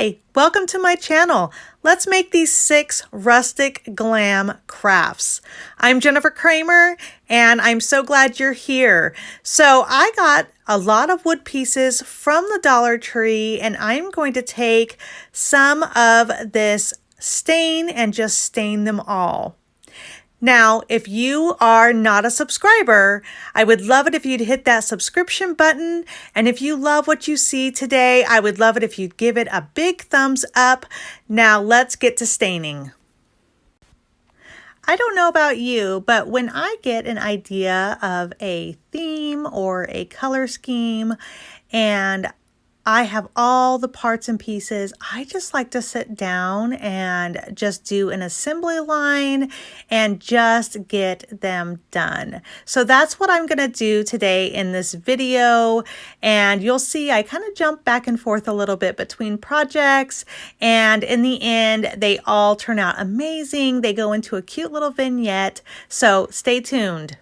Hi, welcome to my channel. Let's make these 6 Rustic Glam crafts. I'm Jennifer Kramer and I'm so glad you're here. So I got a lot of wood pieces from the Dollar Tree and I'm going to take some of this stain and just stain them all. Now, if you are not a subscriber, I would love it if you'd hit that subscription button. And if you love what you see today, I would love it if you'd give it a big thumbs up. Now, let's get to staining. I don't know about you, but when I get an idea of a theme or a color scheme and I have all the parts and pieces, I just like to sit down and just do an assembly line and just get them done. So that's what I'm going to do today in this video. And you'll see I kind of jump back and forth a little bit between projects. And in the end, they all turn out amazing. They go into a cute little vignette. So stay tuned.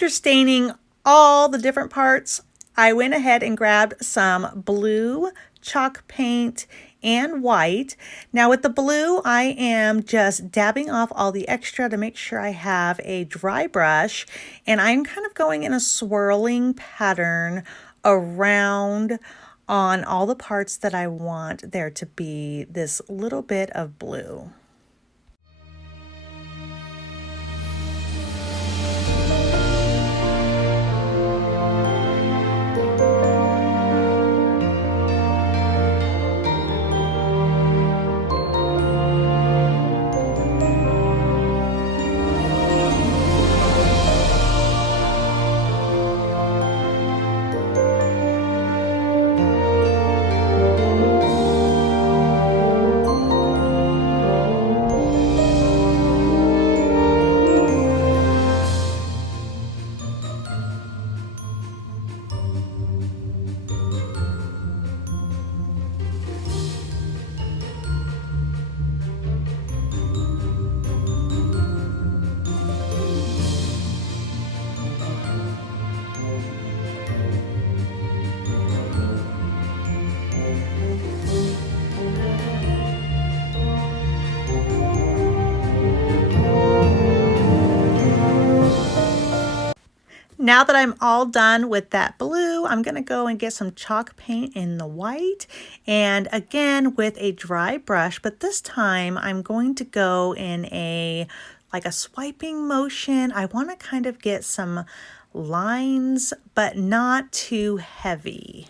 after staining all the different parts, I went ahead and grabbed some blue chalk paint and white. Now with the blue, I am just dabbing off all the extra to make sure I have a dry brush, and I'm kind of going in a swirling pattern around on all the parts that I want there to be this little bit of blue. Now that I'm all done with that blue, I'm going to go and get some chalk paint in the white, and again with a dry brush, but this time I'm going to go in like a swiping motion. I want to kind of get some lines, but not too heavy.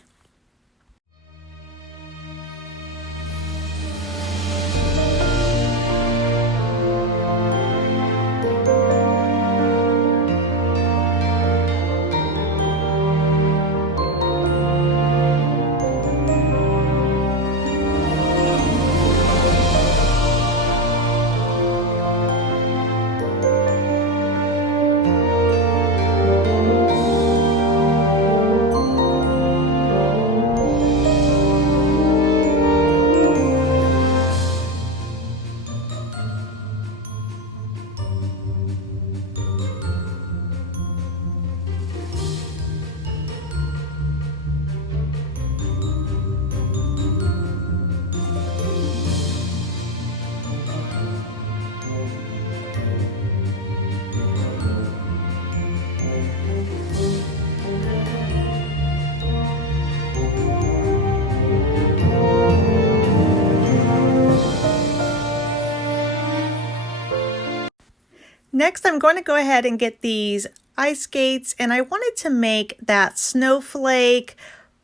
Next, I'm going to go ahead and get these ice skates, and I wanted to make that snowflake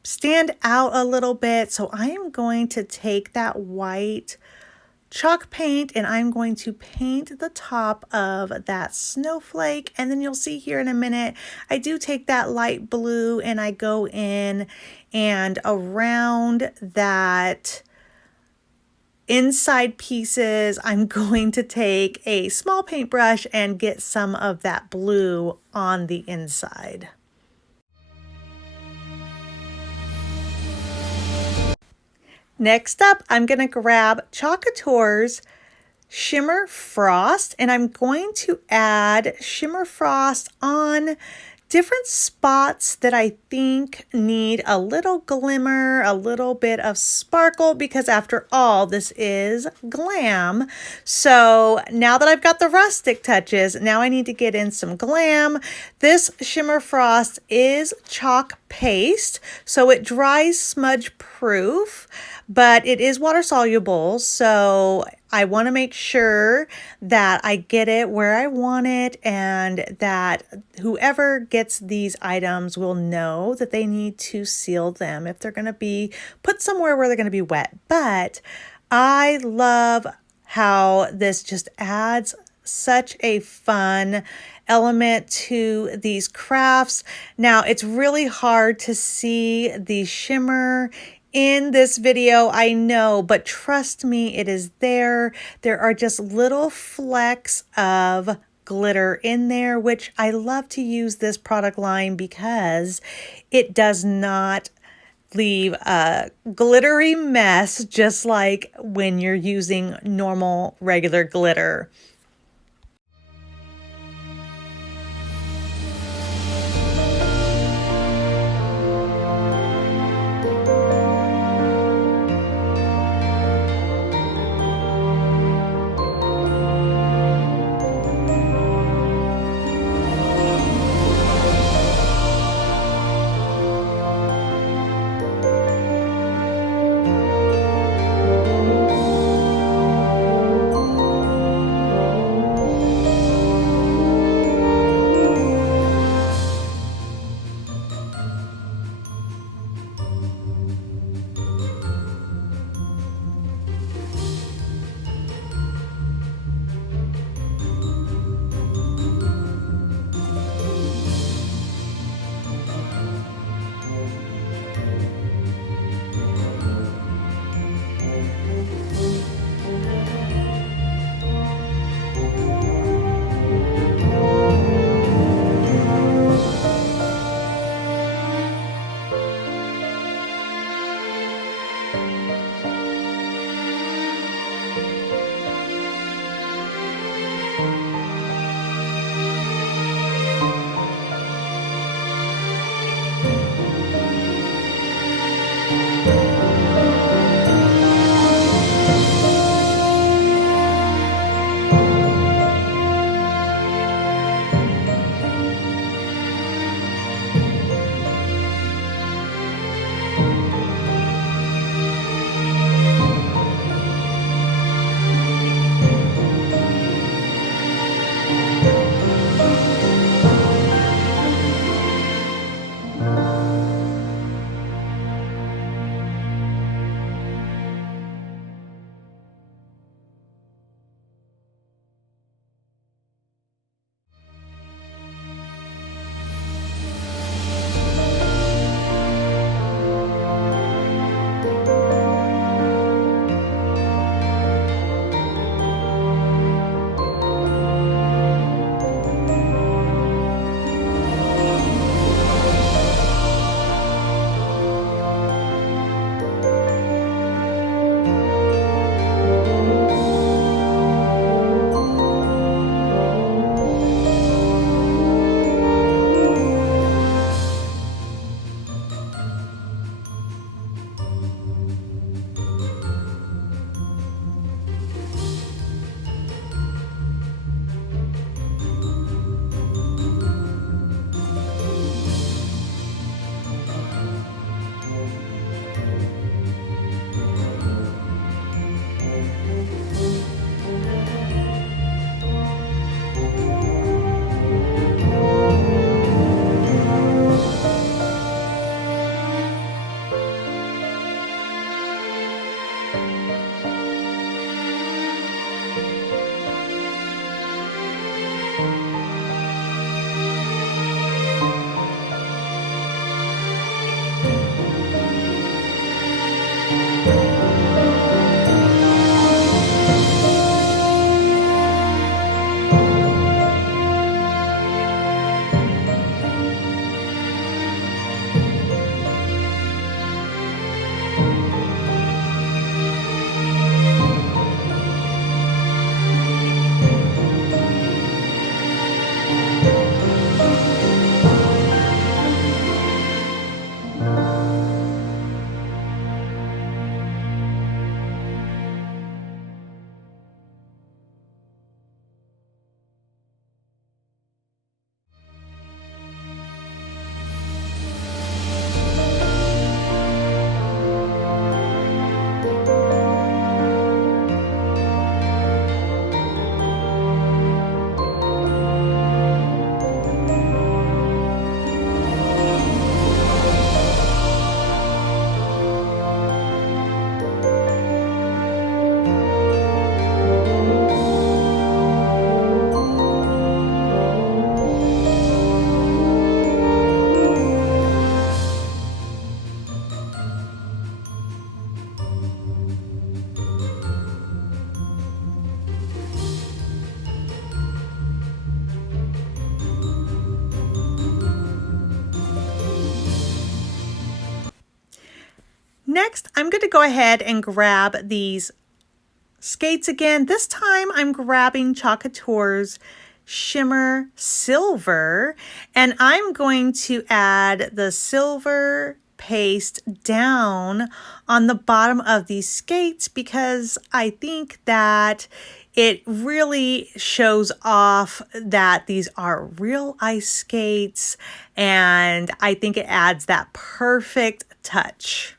stand out a little bit. So I am going to take that white chalk paint and I'm going to paint the top of that snowflake. And then you'll see here in a minute, I do take that light blue and I go in and around that inside pieces, I'm going to take a small paintbrush and get some of that blue on the inside. Next up, I'm going to grab Couture's Shimmer Frost, and I'm going to add Shimmer Frost on different spots that I think need a little glimmer, a little bit of sparkle, because after all, this is glam. So now that I've got the rustic touches, now I need to get in some glam. This Shimmer Frost is chalk paste, so it dries smudge proof, but it is water soluble. So I want to make sure that I get it where I want it, and that whoever gets these items will know that they need to seal them if they're going to be put somewhere where they're going to be wet. But I love how this just adds such a fun element to these crafts. Now, it's really hard to see the shimmer in this video, I know, but trust me, it is there. There are just little flecks of glitter in there, which I love to use this product line because it does not leave a glittery mess, just like when you're using normal regular glitter. Next, I'm going to go ahead and grab these skates again. This time I'm grabbing Couture's Shimmer Silver, and I'm going to add the silver paste down on the bottom of these skates because I think that it really shows off that these are real ice skates, and I think it adds that perfect touch.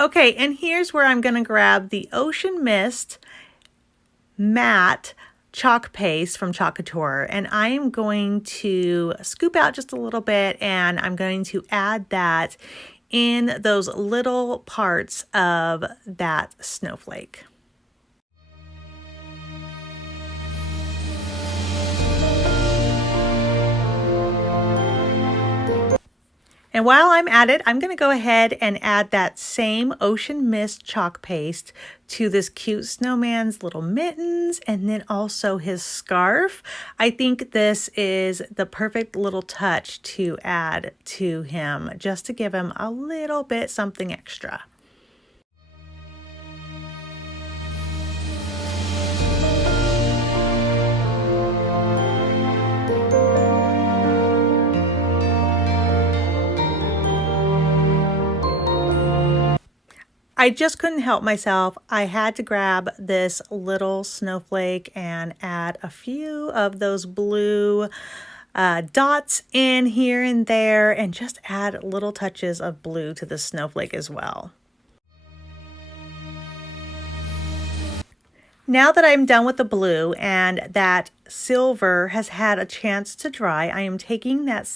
Okay, and here's where I'm going to grab the Ocean Mist matte chalk paste from Couture, and I am going to scoop out just a little bit, and I'm going to add that in those little parts of that snowflake. And while I'm at it, I'm going to go ahead and add that same Ocean Mist chalk paste to this cute snowman's little mittens and then also his scarf. I think this is the perfect little touch to add to him just to give him a little bit something extra. I just couldn't help myself. I had to grab this little snowflake and add a few of those blue dots in here and there and just add little touches of blue to the snowflake as well. Now that I'm done with the blue and that silver has had a chance to dry, I am taking that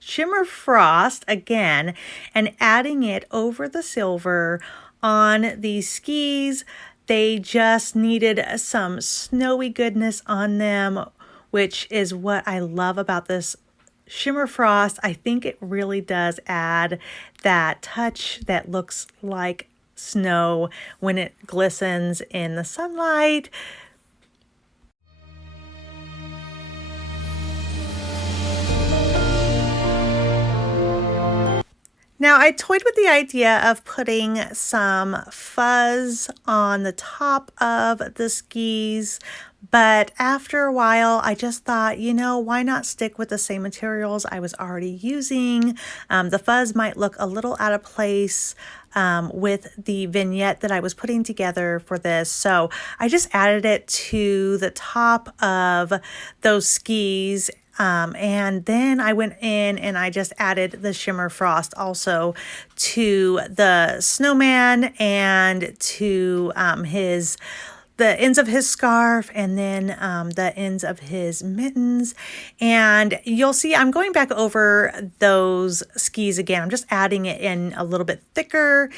shimmer frost again and adding it over the silver on these skis. They just needed some snowy goodness on them, which is what I love about this shimmer frost. I think it really does add that touch that looks like snow when it glistens in the sunlight. Now, I toyed with the idea of putting some fuzz on the top of the skis, but after a while, I just thought, you know, why not stick with the same materials I was already using? The fuzz might look a little out of place with the vignette that I was putting together for this. So I just added it to the top of those skis. And then I went in and I just added the shimmer frost also to the snowman and to the ends of his scarf and then the ends of his mittens. And you'll see I'm going back over those skis again. I'm just adding it in a little bit thicker.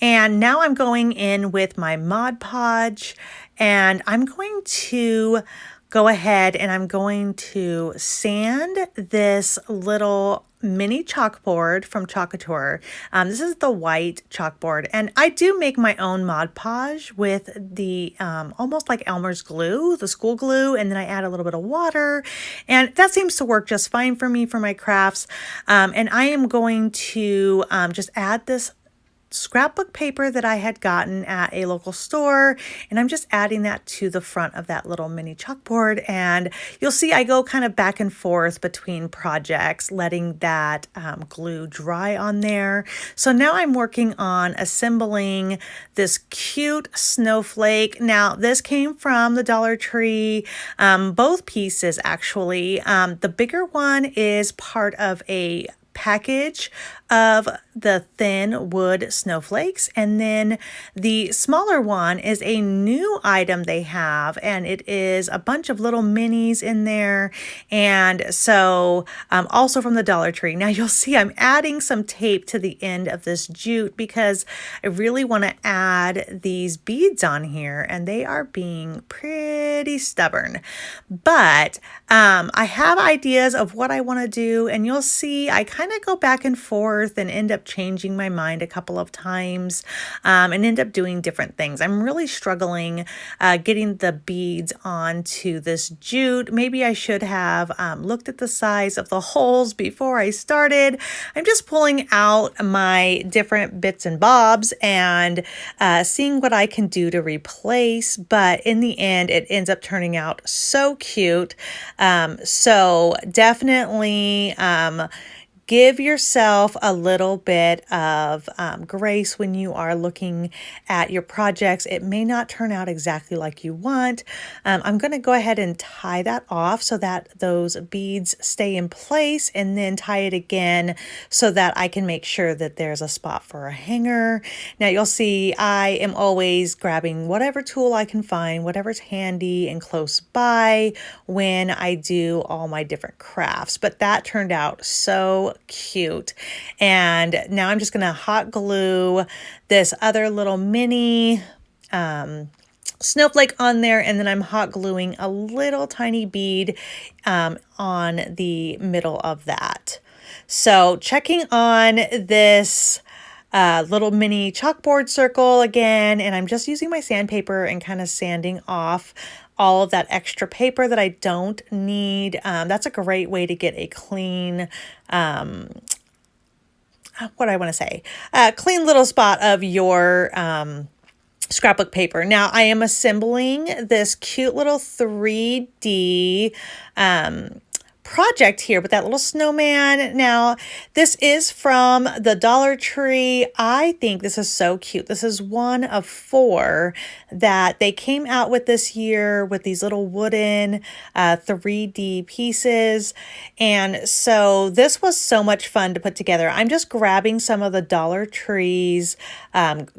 And now I'm going in with my Mod Podge and I'm going to go ahead and I'm going to sand this little mini chalkboard from Couture. This is the white chalkboard, and I do make my own Mod Podge with the almost like Elmer's glue, the school glue, and then I add a little bit of water, and that seems to work just fine for me for my crafts. And I am going to just add this scrapbook paper that I had gotten at a local store, and I'm just adding that to the front of that little mini chalkboard. And you'll see I go kind of back and forth between projects, letting that glue dry on there. So now I'm working on assembling this cute snowflake. Now this came from the Dollar Tree, both pieces actually. The bigger one is part of a package of the thin wood snowflakes, and then the smaller one is a new item they have, and it is a bunch of little minis in there, and so also from the Dollar Tree. Now you'll see I'm adding some tape to the end of this jute because I really want to add these beads on here, and they are being pretty stubborn, but I have ideas of what I want to do, and you'll see I kind of go back and forth and end up changing my mind a couple of times and end up doing different things. I'm really struggling getting the beads onto this jute. Maybe I should have looked at the size of the holes before I started. I'm just pulling out my different bits and bobs and seeing what I can do to replace, but in the end it ends up turning out so cute. So definitely give yourself a little bit of grace when you are looking at your projects. It may not turn out exactly like you want. I'm going to go ahead and tie that off so that those beads stay in place, and then tie it again so that I can make sure that there's a spot for a hanger. Now you'll see I am always grabbing whatever tool I can find, whatever's handy and close by when I do all my different crafts. But that turned out so cute, and now I'm just gonna hot glue this other little mini snowflake on there, and then I'm hot gluing a little tiny bead on the middle of that. So checking on this little mini chalkboard circle again, and I'm just using my sandpaper and kind of sanding off all of that extra paper that I don't need. That's a great way to get a clean, clean little spot of your scrapbook paper. Now I am assembling this cute little 3D project here with that little snowman. Now this is from the Dollar Tree. I think this is so cute. This is one of 4 that they came out with this year with these little wooden 3D pieces, and so this was so much fun to put together. I'm just grabbing some of the Dollar Tree's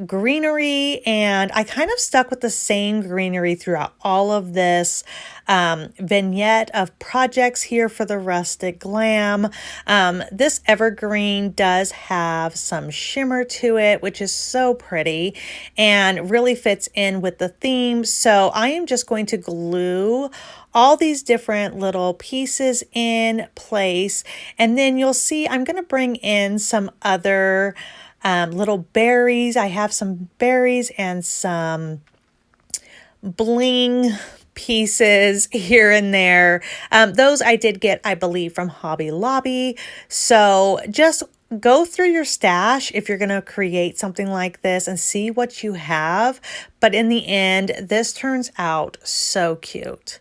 greenery, and I kind of stuck with the same greenery throughout all of this vignette of projects here for the Rustic Glam. This evergreen does have some shimmer to it, which is so pretty and really fits in with the theme. So I am just going to glue all these different little pieces in place, and then you'll see I'm going to bring in some other little berries. I have some berries and some bling pieces here and there. Those I did get, I believe, from Hobby Lobby. So just go through your stash if you're going to create something like this and see what you have. But in the end, this turns out so cute.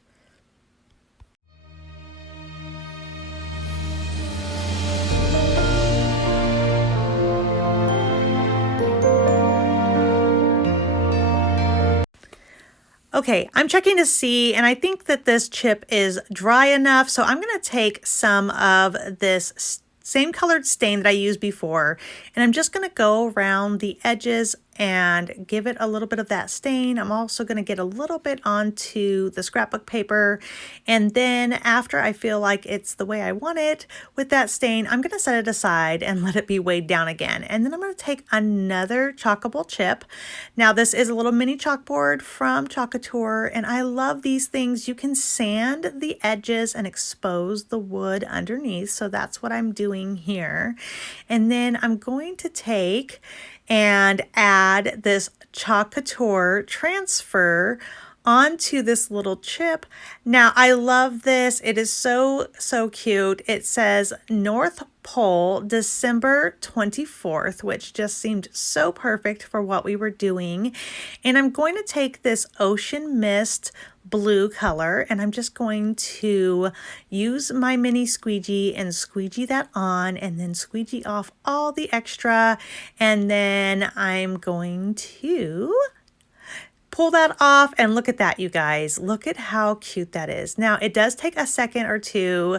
Okay, I'm checking to see, and I think that this chip is dry enough, so I'm going to take some of this same colored stain that I used before, and I'm just going to go around the edges and give it a little bit of that stain. I'm also going to get a little bit onto the scrapbook paper, and then after I feel like it's the way I want it with that stain, I'm going to set it aside and let it be weighed down again. And then I'm going to take another chalkable chip. Now this is a little mini chalkboard from Couture, and I love these things. You can sand the edges and expose the wood underneath, so that's what I'm doing here. And then I'm going to take and add this Couture transfer onto this little chip. Now I love this. It is so cute. It says North Pole December 24th, which just seemed so perfect for what we were doing. And I'm going to take this Ocean Mist blue color, and I'm just going to use my mini squeegee and squeegee that on, and then squeegee off all the extra, and then I'm going to pull that off, and look at that, you guys. Look at how cute that is. Now it does take a second or two,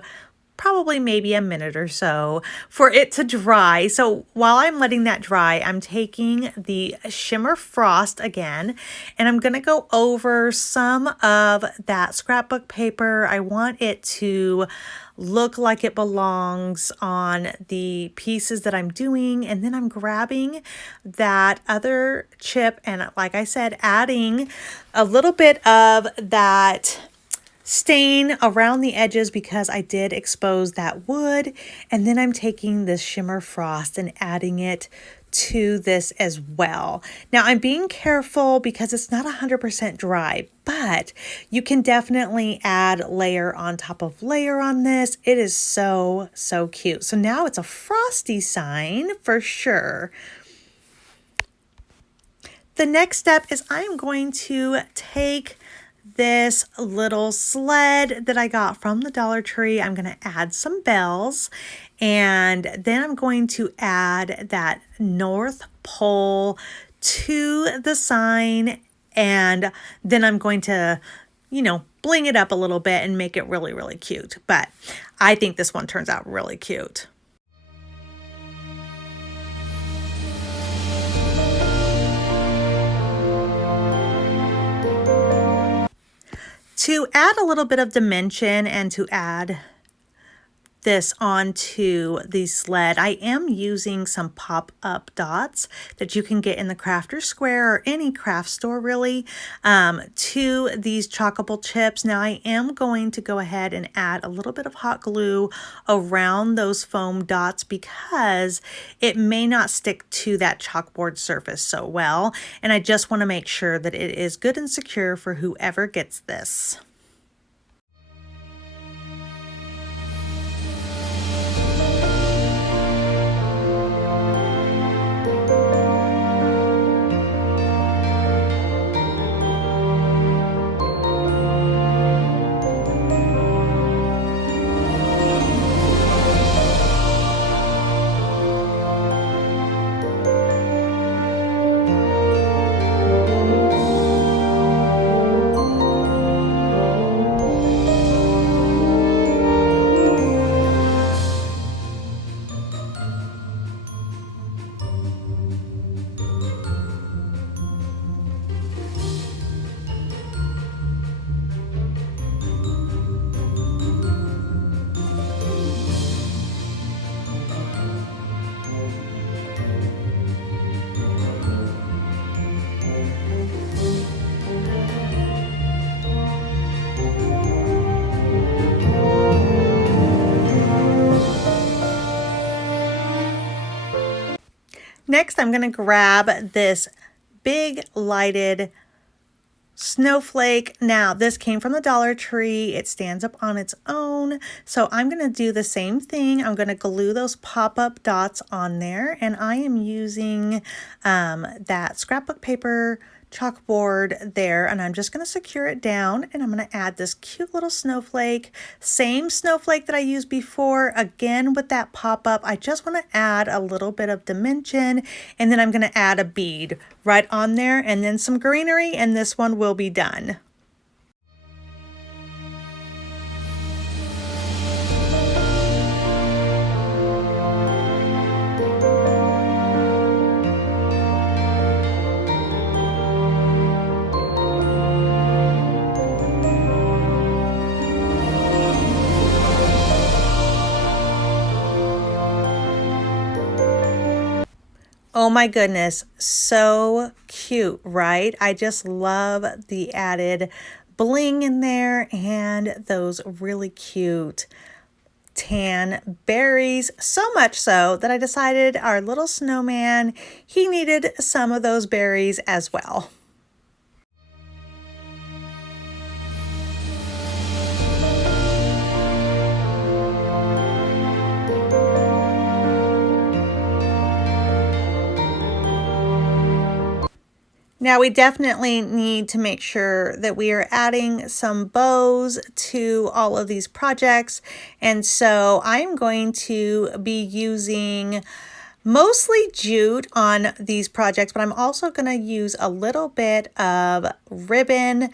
probably maybe a minute or so for it to dry. So while I'm letting that dry, I'm taking the shimmer frost again, and I'm going to go over some of that scrapbook paper. I want it to look like it belongs on the pieces that I'm doing, and then I'm grabbing that other chip and, like I said, adding a little bit of that stain around the edges because I did expose that wood, and then I'm taking this shimmer frost and adding it to this as well. Now I'm being careful because it's not 100% dry, but you can definitely add layer on top of layer on this. It is so cute. So now it's a frosty sign for sure. The next step is I'm going to take this little sled that I got from the Dollar Tree. I'm going to add some bells, and then I'm going to add that North Pole to the sign, and then I'm going to, you know, bling it up a little bit and make it really cute. But I think this one turns out really cute. To add a little bit of dimension and to add this onto the sled, I am using some pop-up dots that you can get in the Crafter Square or any craft store really, to these chalkable chips. Now I am going to go ahead and add a little bit of hot glue around those foam dots because it may not stick to that chalkboard surface so well, and I just want to make sure that it is good and secure for whoever gets this. Next, I'm going to grab this big lighted snowflake. Now, this came from the Dollar Tree. It stands up on its own. So I'm going to do the same thing. I'm going to glue those pop-up dots on there. And I am using that scrapbook paper chalkboard there, and I'm just going to secure it down, and I'm going to add this cute little snowflake, same snowflake that I used before, again with that pop-up. I just want to add a little bit of dimension, and then I'm going to add a bead right on there, and then some greenery, and this one will be done. Oh my goodness, so cute, right? I just love the added bling in there and those really cute tan berries, so much so that I decided our little snowman, he needed some of those berries as well. Now we definitely need to make sure that we are adding some bows to all of these projects. And so I'm going to be using mostly jute on these projects, but I'm also going to use a little bit of ribbon,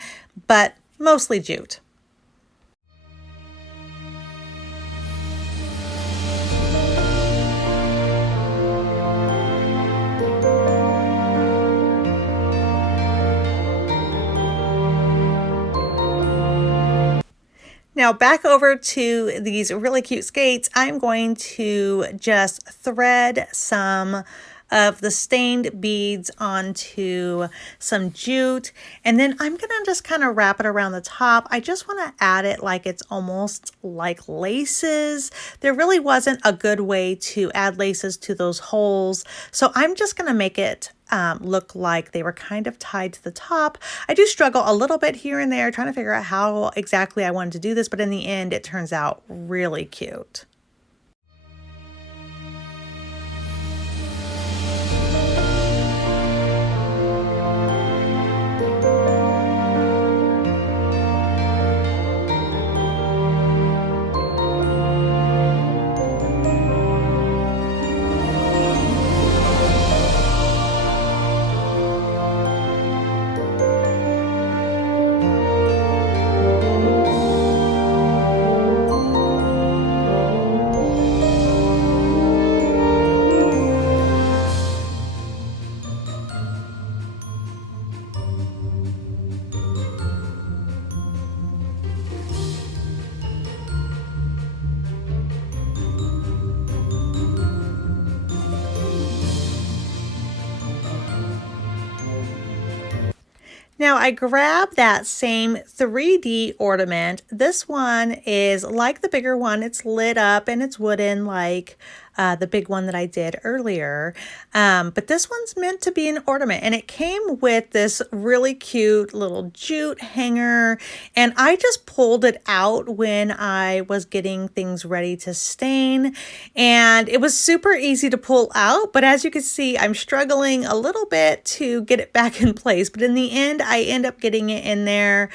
but mostly jute. Now back over to these really cute skates, I'm going to just thread some of the stained beads onto some jute, and then I'm gonna just kind of wrap it around the top. I just want to add it like it's almost like laces. There really wasn't a good way to add laces to those holes, so I'm just gonna make it look like they were kind of tied to the top. I do struggle a little bit here and there trying to figure out how exactly I wanted to do this, but in the end it turns out really cute. Now I grabbed that same 3D ornament. This one is like the bigger one. It's lit up and it's wooden like the big one that I did earlier. But this one's meant to be an ornament, and it came with this really cute little jute hanger, and I just pulled it out when I was getting things ready to stain, and it was super easy to pull out, but as you can see, I'm struggling a little bit to get it back in place, but in the end, I end up getting it in there.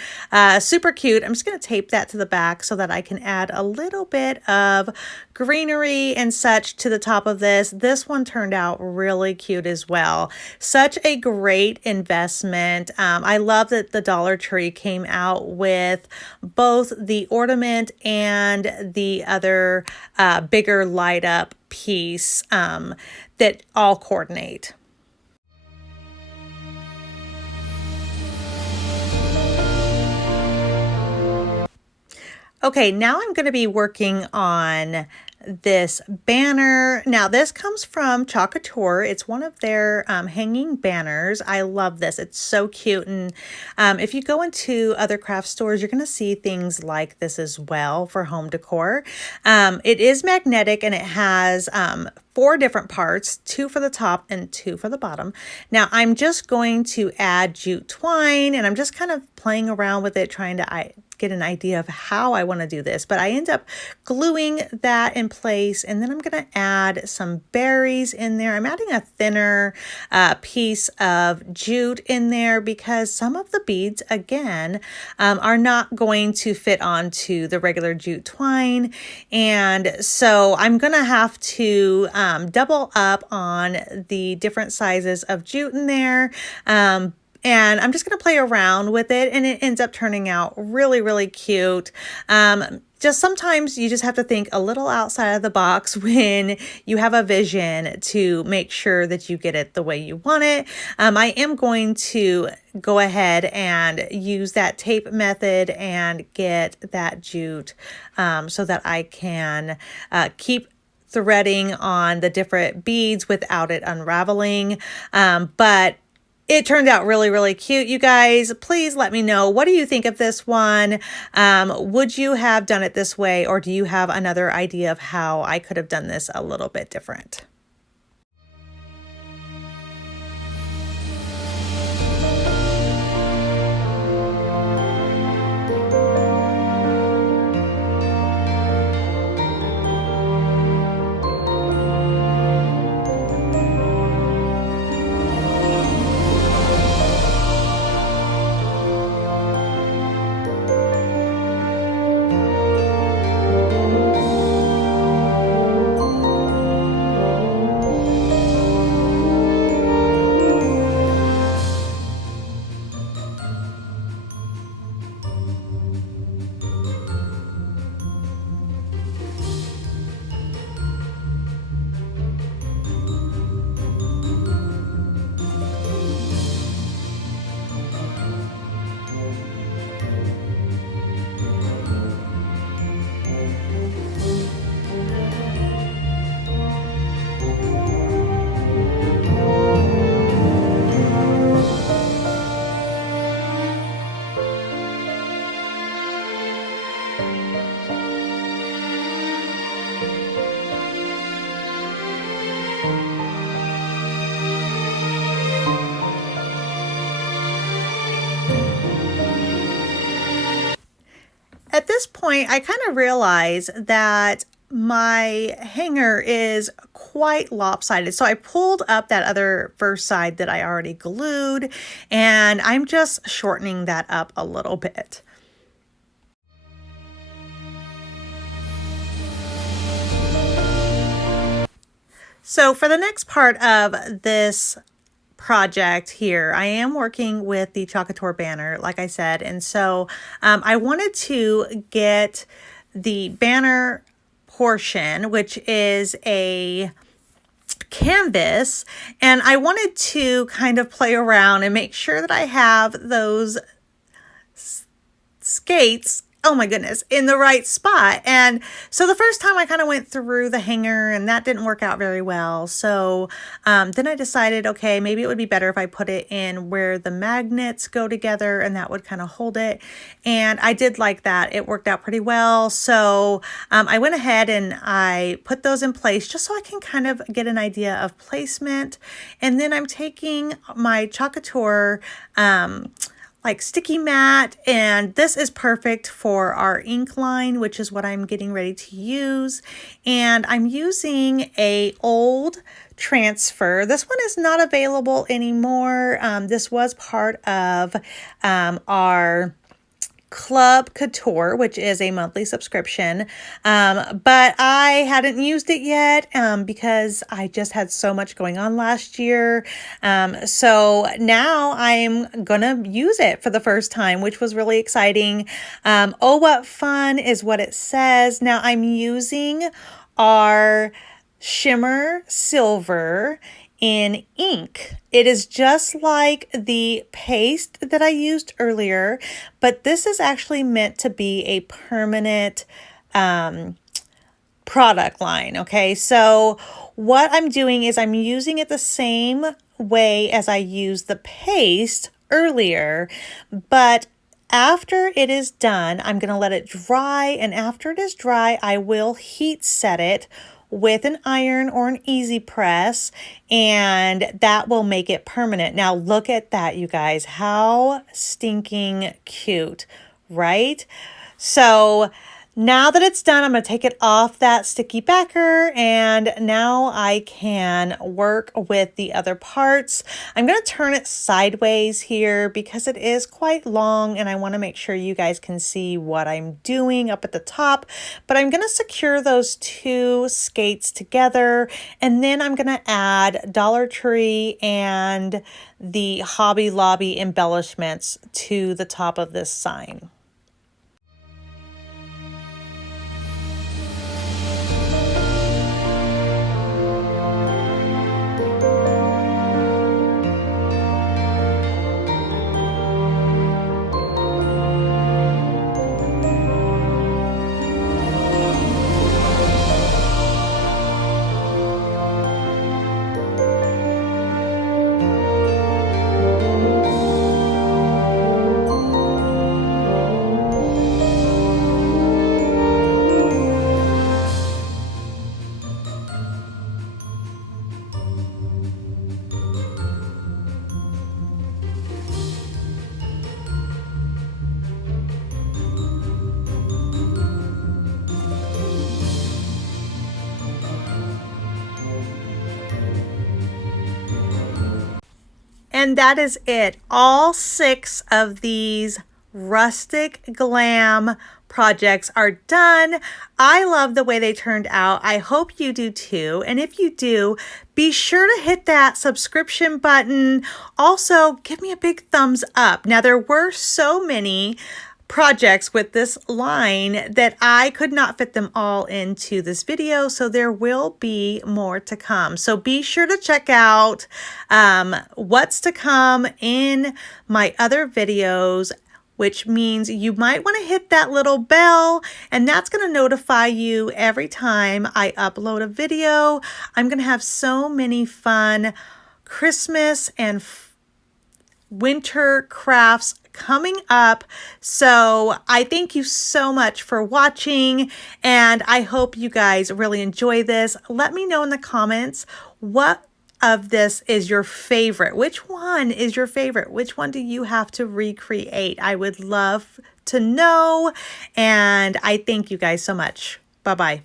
Super cute. I'm just going to tape that to the back so that I can add a little bit of greenery and such to the top of this. This one turned out really cute as well. Such a great investment. I love that the DollarTree came out with both the ornament and the other bigger light up piece that all coordinate. Okay, now I'm going to be working on this banner. Now this comes from Couture. It's one of their hanging banners. I love this. It's so cute. And if you go into other craft stores, you're going to see things like this as well for home decor. It is magnetic and it has 4 different parts, 2 for the top and 2 for the bottom. Now I'm just going to add jute twine, and I'm just kind of playing around with it, trying to get an idea of how I want to do this, but I end up gluing that in place, and then I'm going to add some berries in there. I'm adding a thinner piece of jute in there because some of the beads, again, are not going to fit onto the regular jute twine, and so I'm going to have to double up on the different sizes of jute in there. And I'm just going to play around with it, and it ends up turning out really, really cute. Just sometimes you just have to think a little outside of the box when you have a vision to make sure that you get it the way you want it. I am going to go ahead and use that tape method and get that jute so that I can keep threading on the different beads without it unraveling. But it turned out really, really cute, you guys. Please let me know. What do you think of this one? Would you have done it this way, or do you have another idea of how I could have done this a little bit different? at this point, I kind of realize that my hanger is quite lopsided. So I pulled up that other first side that I already glued, and I'm just shortening that up a little bit. So for the next part of this project here, I am working with the Couture banner, like I said, and so I wanted to get the banner portion, which is a canvas, and I wanted to kind of play around and make sure that I have those skates, oh my goodness, in the right spot. And so the first time I kind of went through the hanger and that didn't work out very well. So then I decided, okay, maybe it would be better if I put it in where the magnets go together, and that would kind of hold it. And I did like that. It worked out pretty well. So I went ahead and I put those in place just so I can kind of get an idea of placement. And then I'm taking my Couture like sticky mat, and this is perfect for our ink line, which is what I'm getting ready to use. And I'm using a old transfer. This one is not available anymore. This was part of our Club Couture, which is a monthly subscription, but I hadn't used it yet because I just had so much going on last year. So now I'm gonna use it for the first time, which was really exciting. Oh, what fun is what it says. Now I'm using our shimmer silver in ink. It is just like the paste that I used earlier, but this is actually meant to be a permanent product line. Okay, so what I'm doing is I'm using it the same way as I used the paste earlier, but after it is done, I'm going to let it dry, and after it is dry, I will heat set it with an iron or an easy press, and that will make it permanent. Now look at that, you guys. How stinking cute, right? So now that it's done, I'm going to take it off that sticky backer, and now I can work with the other parts. I'm going to turn it sideways here because it is quite long, and I want to make sure you guys can see what I'm doing up at the top. But I'm going to secure those two skates together, and then I'm going to add DollarTree and the Hobby Lobby embellishments to the top of this sign. And that is it. All 6 of these Rustic Glam projects are done. I love the way they turned out. I hope you do too. And if you do, be sure to hit that subscription button. Also, give me a big thumbs up. Now, there were so many projects with this line that I could not fit them all into this video, so there will be more to come. So be sure to check out what's to come in my other videos, which means you might want to hit that little bell, and that's going to notify you every time I upload a video. I'm going to have so many fun Christmas and winter crafts coming up. So I thank you so much for watching, and I hope you guys really enjoy this. Let me know in the comments what of this is your favorite. Which one is your favorite? Which one do you have to recreate? I would love to know. And I thank you guys so much. Bye-bye.